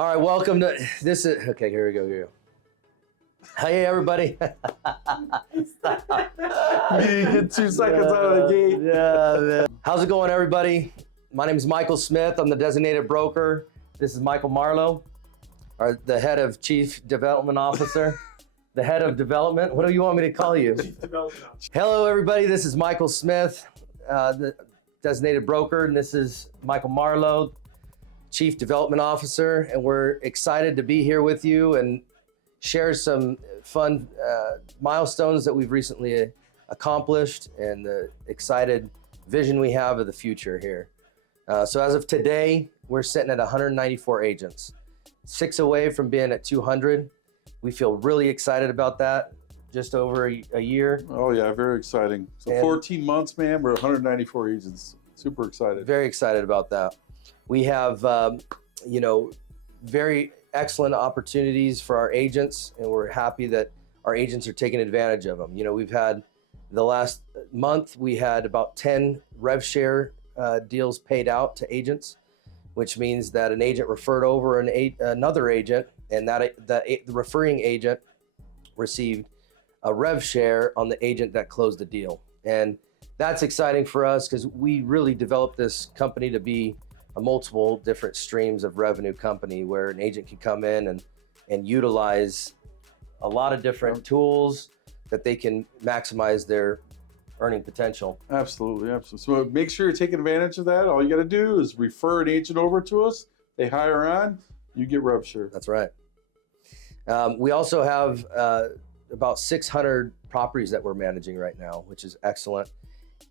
All right, welcome to this. Okay, here we go. Hey, everybody. You get 2 seconds out of the gate. Yeah. How's it going, everybody? My name is Michael Smith. I'm the designated broker. This is Michael Marlowe, the head of Chief Development Officer. The head of development. What do you want me to call you? Chief Development Officer. Hello, everybody. This is Michael Smith, the designated broker, and this is Michael Marlowe, Chief Development Officer, and we're excited to be here with you and share some fun milestones that we've recently accomplished and the excited vision we have of the future here. So as of today, we're sitting at 194 agents, 6 away from being at 200. We feel really excited about that. Just over a year. Oh yeah, very exciting. So And 14 months, man, we're 194 agents. Super excited. very excited about that. We have, very excellent opportunities for our agents, and we're happy that our agents are taking advantage of them. We've had the last month, we had about 10 rev share deals paid out to agents, which means that an agent referred over another agent, and the referring agent received a rev share on the agent that closed the deal. And that's exciting for us because we really developed this company to be a multiple different streams of revenue company where an agent can come in and utilize a lot of different tools that they can maximize their earning potential. Absolutely. So make sure you're taking advantage of that. All you got to do is refer an agent over to us. They hire on, you get rev share. That's right. We also have about 600 properties that we're managing right now, which is excellent.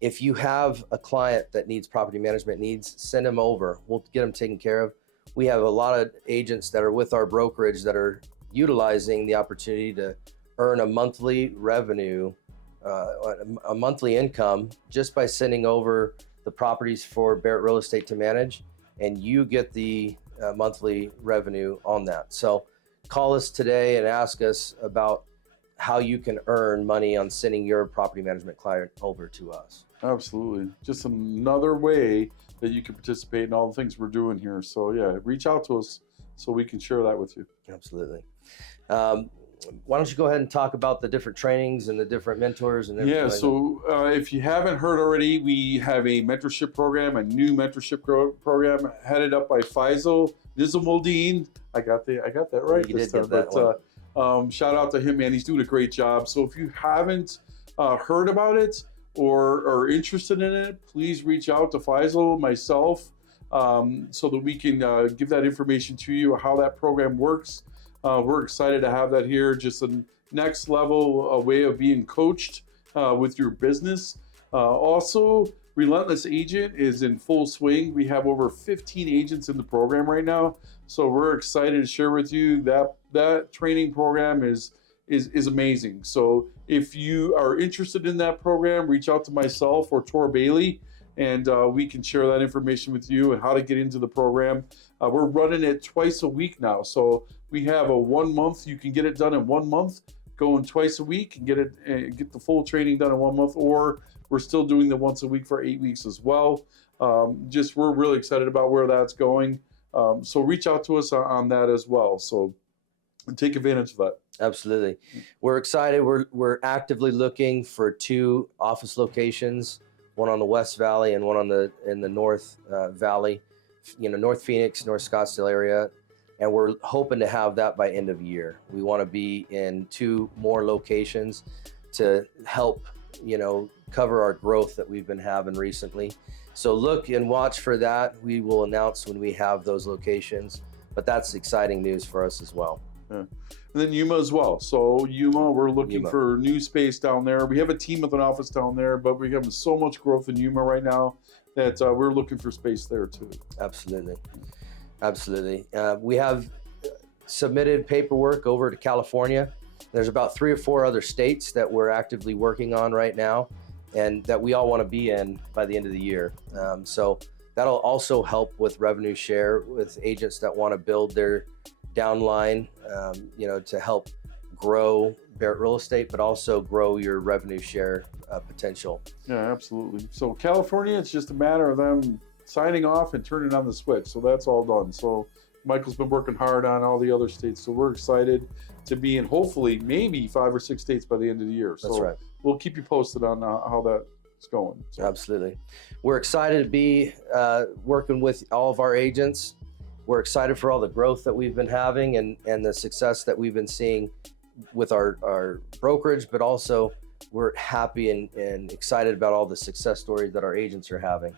If you have a client that needs property management needs, send them over. We'll get them taken care of. We have a lot of agents that are with our brokerage that are utilizing the opportunity to earn a monthly revenue, a monthly income just by sending over the properties for Barrett Real Estate to manage, and you get the monthly revenue on that. So call us today and ask us about how you can earn money on sending your property management client over to us. Absolutely. Just another way that you can participate in all the things we're doing here. So yeah, reach out to us so we can share that with you. Absolutely. Why don't you go ahead and talk about the different trainings and the different mentors and everything? Yeah, so if you haven't heard already, we have a mentorship program, a new mentorship program headed up by Faisal Nizamuddin. I got that right this time. But shout out to him, man. He's doing a great job. So if you haven't heard about it or are interested in it, please reach out to Faisal, myself, so that we can give that information to you, how that program works. We're excited to have that here. Just a next level, a way of being coached with your business. Also, Relentless Agent is in full swing. We have over 15 agents in the program right now. So we're excited to share with you that training program is amazing. So if you are interested in that program, reach out to myself or Tor Bailey, and we can share that information with you and how to get into the program. We're running it twice a week now. So we have a 1 month. You can get it done in 1 month, going twice a week and get the full training done in 1 month, or we're still doing the once a week for 8 weeks as well. We're really excited about where that's going. So reach out to us on that as well. So take advantage of that. Absolutely. We're excited. We're actively looking for 2 office locations, one on the West Valley and one in the North Valley, North Phoenix, North Scottsdale area. And we're hoping to have that by end of year. We want to be in 2 more locations to help, cover our growth that we've been having recently. So look and watch for that. We will announce when we have those locations, but that's exciting news for us as well. Yeah. And then Yuma as well. So Yuma, we're looking for new space down there. We have a team with an office down there, but we're having so much growth in Yuma right now that we're looking for space there too. Absolutely. We have submitted paperwork over to California. There's about 3 or 4 other states that we're actively working on right now and that we all want to be in by the end of the year. So that'll also help with revenue share with agents that want to build their downline, to help grow Barrett Real Estate, but also grow your revenue share potential. Yeah, absolutely. So California, it's just a matter of them signing off and turning on the switch. So that's all done. So Michael's been working hard on all the other states, so we're excited to be in hopefully maybe 5 or 6 states by the end of the year. So That's right. We'll keep you posted on how that's going. So. Absolutely. We're excited to be working with all of our agents. We're excited for all the growth that we've been having and the success that we've been seeing with our brokerage, but also we're happy and excited about all the success stories that our agents are having.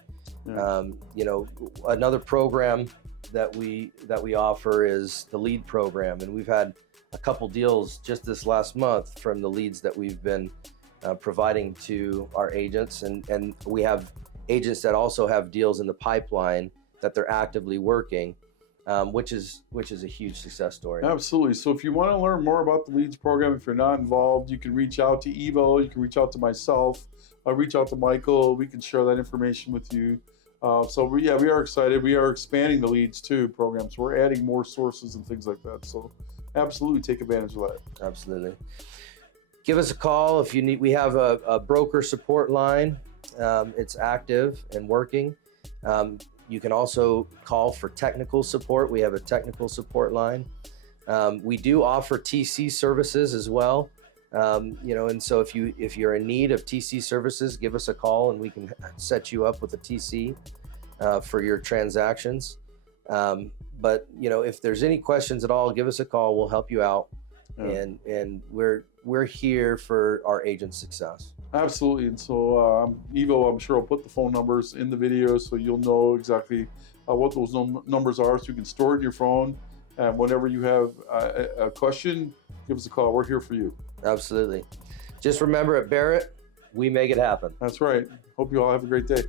Yeah. You know, another program that we offer is the lead program, and we've had a couple deals just this last month from the leads that we've been providing to our agents, and we have agents that also have deals in the pipeline that they're actively working, which is a huge success story. Absolutely. So if you want to learn more about the leads program, if you're not involved, you can reach out to Evo, you can reach out to myself, reach out to Michael. We can share that information with you. So we are excited. We are expanding the leads too programs. We're adding more sources and things like that. So absolutely take advantage of that. Absolutely. Give us a call if you need. We have a broker support line. It's active and working. You can also call for technical support. We have a technical support line. We do offer TC services as well. You know, and so if you're in need of TC services, give us a call and we can set you up with a TC for your transactions. But you know, if there's any questions at all, give us a call. We'll help you out, and we're here for our agent success. Absolutely. And so Evo, I'm sure I'll put the phone numbers in the video so you'll know exactly what those numbers are, so you can store it in your phone. And whenever you have a question, give us a call. We're here for you. Absolutely. Just remember, at Barrett, we make it happen. That's right. Hope you all have a great day.